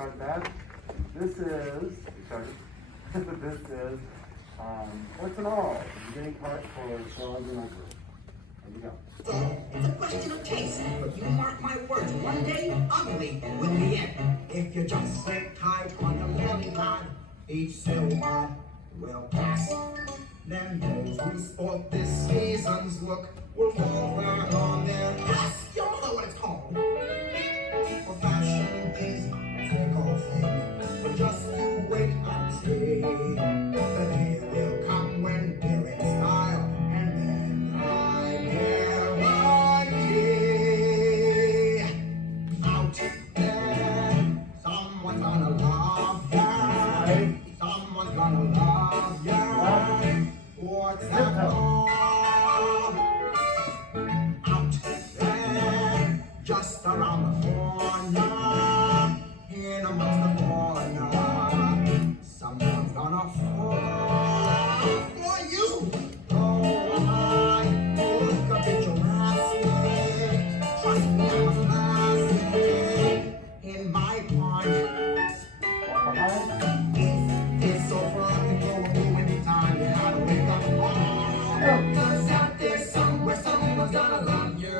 start that. This is, this is, what's an all? The beginning part for frogs and ugly. Here we go. So, it's a question of taste, but you mark my words, one day ugly will be it. If you just sit tight on the lily pad, each silver will pass. Then those who sport this season's look will fall flat on their ass. You all know what it's called. For fashion is a fickle thing, but just you wait and see. The day will come when we're in style, and then I guarantee out there, someone's gonna love ya. Someone's gonna love ya. What's that love? Out there, just around the corner, in amongst the corner, someone's gonna fall for you. Oh, I look a bit Jurassic. Trust me, I'm a classic in my part. It's so far I can go and do anytime. You gotta wake up. Cause out there somewhere, someone's gonna love you.